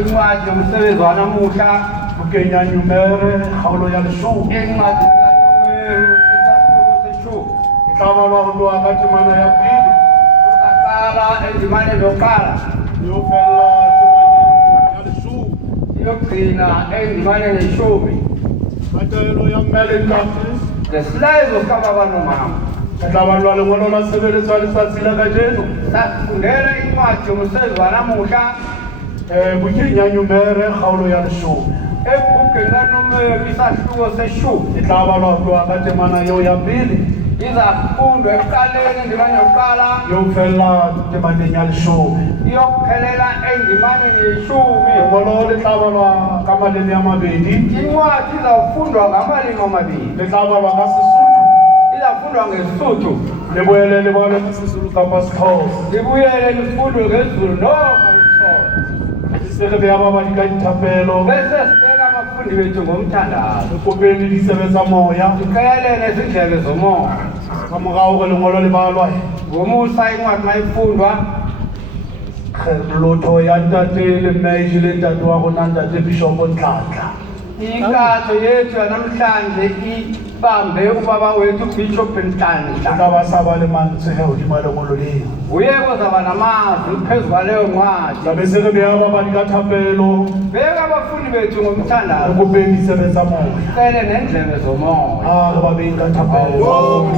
incwadi yomsebenzi wanamuhla ukenya nyumere haulo ya leshumi incwadi itlaba ndo akati mana ya pili ukaqala endimane lokuqala yofela timani ya leshumi yokugcina endimane neshumi batayelo ya mmele ntate lesilezo sikababa nomama itlaba lwa lengolo la sebeletso letsatsi la kajeno safundela incwadi yomsebenzi wanamuhla ukenya nyumere haulo ya leshumi ebhukeni kanomeri isahluko seshumi itlaba ndo akati mana yo ya pili izafundwa ekuqaleni endimane yokuqala yofela timani ya leshumi iyokuphelela endimaneni yeshumi ngolo litlaba lwa kamaleni ya mabedi incwadi izawufundwa ngamalimi amabili litlaba lwa ka Sesotho izafundwa ngesisuthu liboyele libole Sesotho kapa Xhosa libuyele lifundwe ngezulu noma isiXhosa sirebe ya baba di ka dithapelo bese sibeka abafundi bethu ngomthandazo kopeni di sebetsa moya siqele nezindlebe zomoya ka morao re lengolo le balwa ngomusa incwadi mayifundwa lotho ya ntate le mmeji le ntate wa rona ntate Bishop Mpatsi inkatho yethu yanamhlanje ibambe ubaba wethu Bishop Mpatsi ka ba saba le mantse he hodima lengolo le uye kozaba namazwi phezu kwaleyo ncwadi labe sirebe ya baba di ka thapelo beka abafundi bethu ngomthandazo kopeni di sebetsa moya cele nendlebe zomoya re ba beng ka thapelo